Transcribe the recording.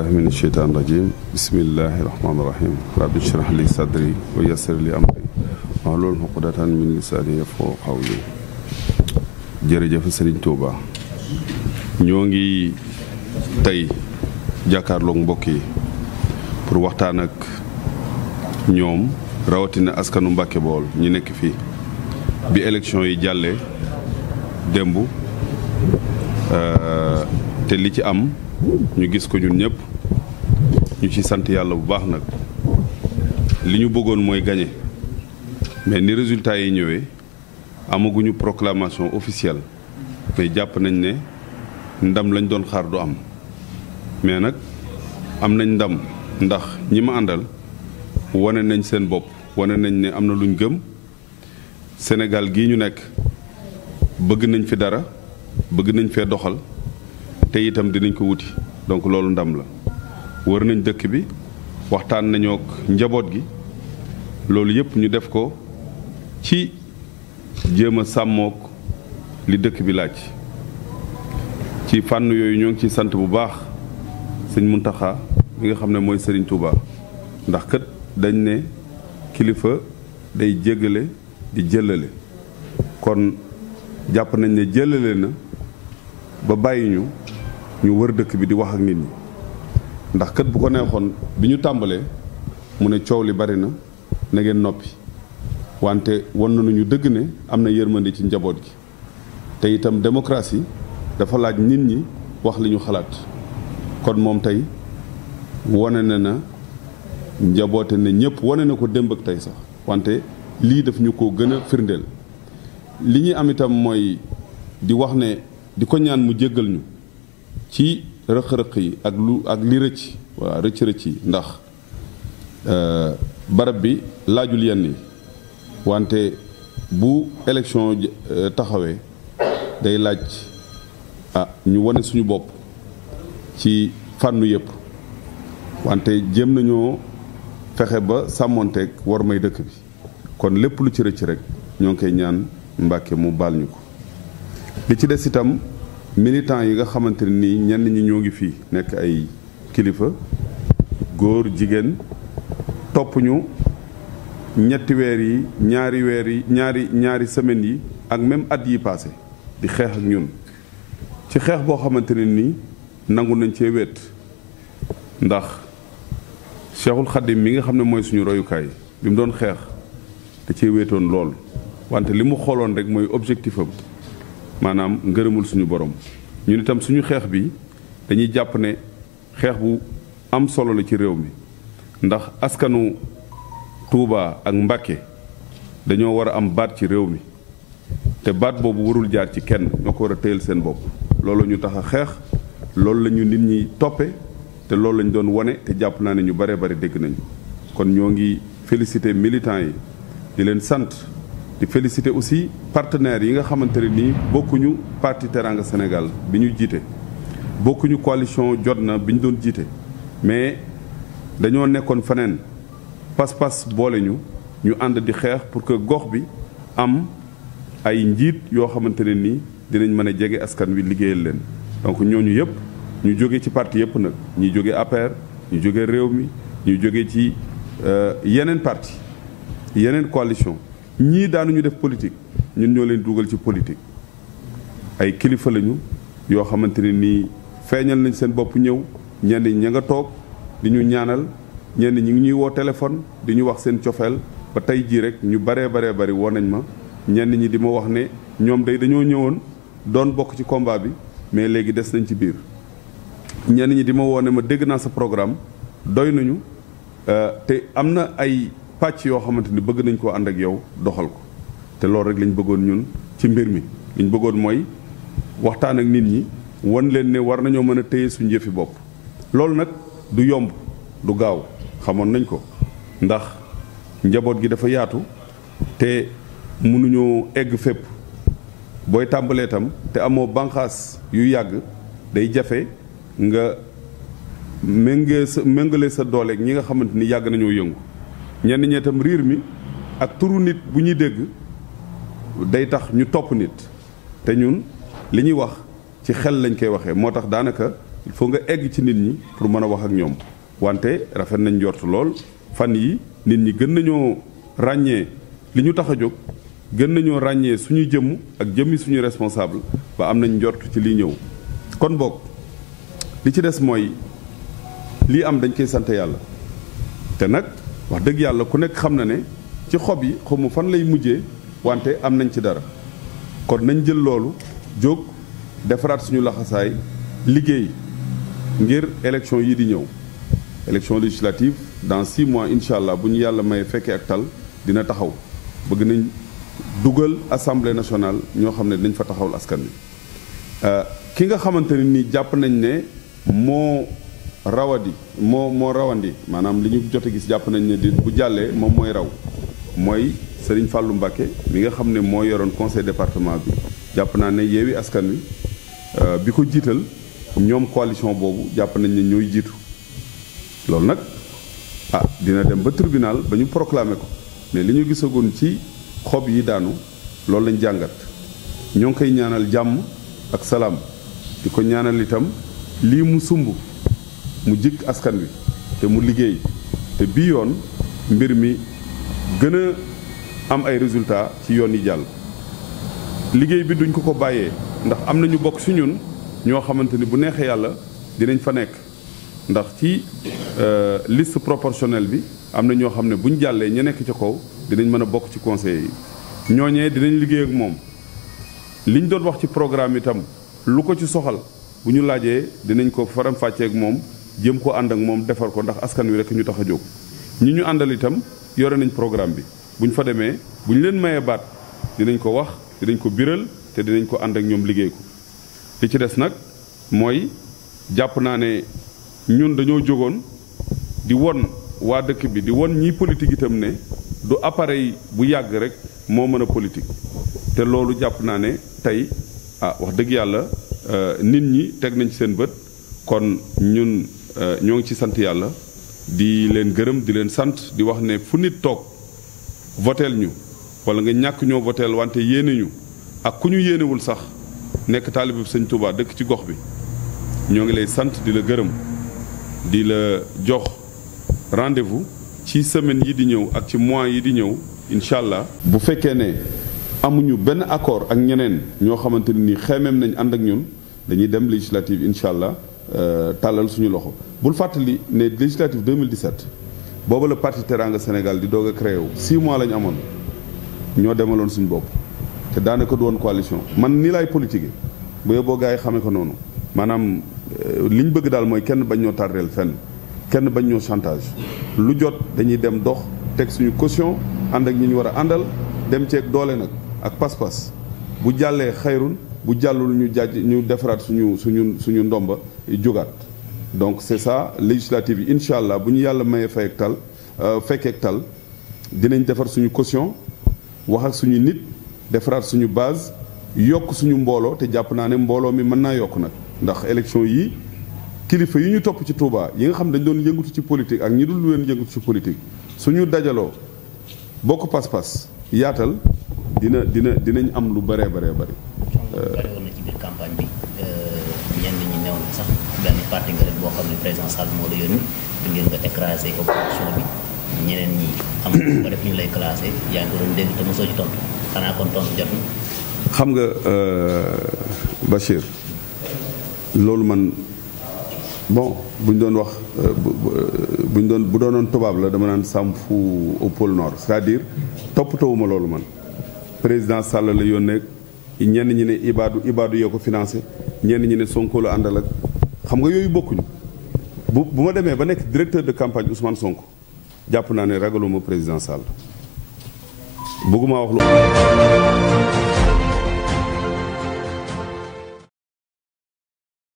billahi min asheytaan rajim bismillahi rahmaani rahim rabbi shrah li sadri wa yassir li amri wahlul uqdatan min lisaani yafqahu qawli. jërëjëf Serigne Touba, ñoo ngi tey jàkkaarloog mbokk yi pour waxtaan ak ñoom rawatina askanu Mbàkke Bawol ñi nekk fii bi élection yi jàllee démb te li ci am ñu gis ko ñun ñëpp ñu ci sant yàlla bu baax nag. li ñu bëggoon mooy gagné mais ni résultat yi ñëwee amaguñu proclamation officielle mais jàpp nañ ne ndam lañ doon xaar du am mais nag am nañ ndam ndax ñi ma àndal wane nañ seen bopp wane nañ ne am na luñ gëm. Sénégal gii ñu nekk bëgg nañ fi dara bëgg nañ fee doxal te itam dinañ ko wuti donc loolu ndam la. wër nañ dëkk bi waxtaan nañoo ak njaboot gi loolu yëpp ñu def ko ci jéem a sàmmook li dëkk bi laaj. ci fànn yooyu ñoo ngi ciy sant bu baax sëñ Muntaxa mi nga xam ne mooy Serigne Touba ndax kat dañ ne kilifa day jéggale di jëlale kon jàpp nañ ne jëlale na ba bàyyi ñu wër dëkk bi di wax ak nit ñi ndax kat bu ko neexoon bi ñu tàmbalee mu ne coow li bari na na ngeen noppi wante wan nañu dëgg ne am na yërmande ci njaboot gi te itam démocratie dafa laaj nit ñi wax li ñu xalaat kon moom tey wane na njaboote ne ñëpp wane na ko démb ak tey sax wante lii daf ñu ko gën a firndeel. li ñuy am itam mooy di wax ne di ko ñaan mu jéggal ñu ci rëq-rëq yi ak li rëcc waa rëcc yi ndax barab bi laajul yenn yi wante bu élection taxawee day laaj ñu wane suñu bopp ci fànnu yëpp wante jéem nañoo fexe ba sàmmonteeg war may dëkk bi kon lépp lu ci rëcc rek ñoo ngi koy ñaan Mbàkke mu baal ñu ko. li ci des itam militant yi nga xamante ne nii ñenn ñi ñoo ngi fii nekk ay kilifa góor jigéen topp ñu ñetti weer yi ñaari semaines yi ak même at yi passé di xeex ak ñun ci xeex boo xamante ne nii nangu nañ cee wéet ndax Cheikhul Khadim mi nga xam ne mooy suñu royukaay bi mu doon xeex da cee wéetoon lool wante li mu xooloon rek mooy objectif am maanaam ngërëmul suñu borom. ñun itam suñu xeex bi dañuy jàpp ne xeex bu am solo la ci réew mi ndax askanu Touba ak Mbàkke dañoo war a am baat ci réew mi te baat boobu warul jaar ci kenn ñoo ko war a téyel seen bopp. loolu ñu tax a xeex loolu la ñu nit ñi toppe te loolu lañ doon wane te jàpp naa ne ñu bare bare dégg nañu kon ñoo ngi féliciter militants yi di leen sant di féliciter aussi partenaires yi nga xamante ne nii bokkuñu parti Teranga Sénégal bi ñu jiite bokkuñu coalition Jotna bi ñu doon jiite mais dañoo nekkoon feneen pas-pas boole ñu ànd di xeex pour que gox bi am ay njiit yoo xamante ne nii dinañ mën a jege askan wi liggéeyal leen donc ñooñu yëpp ñu jóge ci parti yëpp nag ñi jóge APR ñu jóge réew mi ñu jóge ci yeneen parti yeneen coalition ñii daanuñu def politique ñun ñoo leen dugal ci politique ay kilifa lañu yoo xamante ne nii feeñal nañ seen bopp ñëw ñenn ñi ña nga toog di ñu ñaanal ñenn ñi ngi ñuy woo téléphone di ñu wax seen cofeel ba tey jii rek ñu baree bari woo nañ ma ñenn ñi di ma wax ne ñoom day dañoo ñëwoon doon bokk ci combat bi mais léegi des nañ ci biir ñenn ñi di ma woo ne ma dégg naa sa programme doy nañu te am na ay pàcc yoo xamante ni bëgg nañ koo ànd ak yow doxal ko te loolu rek lañ bëggoon ñun ci mbir mi liñ bëggoon mooy waxtaan ak nit ñi wan leen ne war nañoo mën a téye suñu yëfi bopp. loolu nag du yomb du gaaw xamoon nañ ko ndax njaboot gi dafa yaatu te mënuñoo egg fépp booy tàmbalee tam te amoo banqaas yu yàgg day jafe nga méngale sa dooleeg ñi nga xamante ni yàgg nañoo yëngu. ñenn ñi itam riir mi ak turu nit bu ñuy dégg day tax ñu topp nit te ñun li ñuy wax ci xel lañ koy waxee moo tax daanaka il faut nga egg ci nit ñi pour mën a wax ak ñoom wante rafet nañ njort lool fan yi nit ñi gën nañoo ràññee li ñu tax a jóg gën nañoo ràññee suñuy jëmm ak jëmmi suñuy responsable ba am nañ njort ci liy ñëw kon boog li ci des mooy lii am dañ koy sant yàlla te nag wax dëgg yàlla ku nekk xam na ne ci xob yi xamu fan lay mujjee wante am nañ ci dara kon nañ jël loolu jóg defaraat suñu laxasaay liggéey ngir élection yi di ñëw élection législative dans 6 mois incha allah bu ñu yàlla may fekkee ak tal dina taxaw bëgg nañ dugal assemblée nationale ñoo xam ne dañ fa taxawul askan wi ki nga xamante ne nii jàpp nañ ne moo rawandi maanaam li ñu jot a gis jàpp nañ ne di bu jàllee moom mooy raw mooy Serigne Fallou Mbacké mi nga xam ne moo yoroon conseil département bi jàpp naa ne Yewwi Askan Wi bi ko jiital ñoom coalition boobu jàpp nañ ne ñooy jiitu loolu nag dina dem ba tribunal ba ñu proclamer ko mais li ñu gisagoon ci xob yi daanu loolu lañ jàngat ñoo ngi koy ñaanal jàmm ak salaam di ko ñaanal itam lii mu sumb mu jikk askan wi te mu liggéey te bii yoon mbir mi gën a am ay résultats ci yoon yi jàll liggéey bi duñ ko bàyyee ndax am na ñu bokk ci ñun ñoo xamante ni bu neexee yàlla dinañ fa nekk ndax ci liste proportionnelle bi am na ñoo xam ne buñ jàllee ña nekk ca kaw dinañ mën a bokk ci conseil yi ñooñee dinañ liggéey ak moom liñ doon wax ci programme itam lu ko ci soxal bu ñu laajee dinañ ko faram-fàccee ak moom jéem ko ànd ak moom defar ko ndax askan wi rek ñu tax a jóg ñi ñu àndal itam yore nañ programme bi buñ fa demee bu ñu leen mayee baat dinañ ko wax dinañ ko biral te dinañ ko ànd ak ñoom liggéey ko li ci des nag mooy jàpp naa ne ñun dañoo jógoon di won waa dëkk bi di won ñiy politique itam ne du appareil bu yàgg rek moo mën a politique te loolu jàpp naa ne tey wax dëgg yàlla nit ñi teg nañ ci seen bët kon ñun ñoo ngi ci sant yàlla di leen gërëm di leen sant di wax ne fu nit toog voteel ñu wala nga ñàkk ñoo voteel wante yéene ñu ak ku ñu yéenewul sax nekk taalibe Sëñ Touba dëkk ci gox bi ñoo ngi lay sant di la gërëm di la jox rendez-vous ci semaine yi di ñëw ak ci mois yi di ñëw incha allah. bu fekkee ne amuñu benn accord ak ñeneen ñoo xamante ni xeemeem nañ ànd ak ñun dañuy dem législative incha allah tàllal suñu loxo bul fàttali ne législative 2017 booba la parti Teranga Sénégal di doog a créé wu 6 mois la ñu amoon ñoo demaloon suñu bopp te daanaka du woon coalition man nii laay politique bu yóbboo gars yi xamee ko noonu maanaam li ñu bëgg daal mooy kenn bañ ñoo tardeel fenn kenn bañ ñoo chantage lu jot dañuy dem dox teg suñu caution ànd ak ñi ñu war a àndal dem ceeg doole nag ak pas-pas bu jàllee xayrun bu jàllul ñu defaraat suñu ndomba jógaat donc c'est ça législative yi incha allah bu ñu yàlla mayee fay ak tal fekkee ak tal dinañ defar suñu caution wax ak suñu nit defaraat suñu base yokk suñu mbooloo te jàpp naa ne mbooloo mi mën naa yokk nag ndax élection yi kilifa yi ñu topp ci Touba yi nga xam dañ doon yëngatu ci politique ak ñi dul leen yëngatu ci politique suñu dajaloo bokk pas-pas yaatal dinañ am lu bëree bëri. woon na ci biir campagne bi ñenn ñi newoon sax benn parti nga rek boo xam ne président Sall moo la yónni ngir nga écraser opposition bi ñeneen ñi am ko def ñu lay classé yaa ngi ko doon dégg te mosoo ci tontu xanaa kon tontu jot na. xam nga Bachir loolu man bon bu ñu doon wax bu doonoon tubaab la dama naan sàmm fu au pôle nord c'est-à-dire toppatoowuma loolu man président Sall la yónnee ñenn ñi ne Ibadu yoo ko financé ñenn ñi ne Sonko la àndal ak xam nga yooyu bokkuñu bu ma demee ba nekk directeur de campagne Ousmane Sonko jàpp naa ne ragaluma président Sall bëgguma wax lu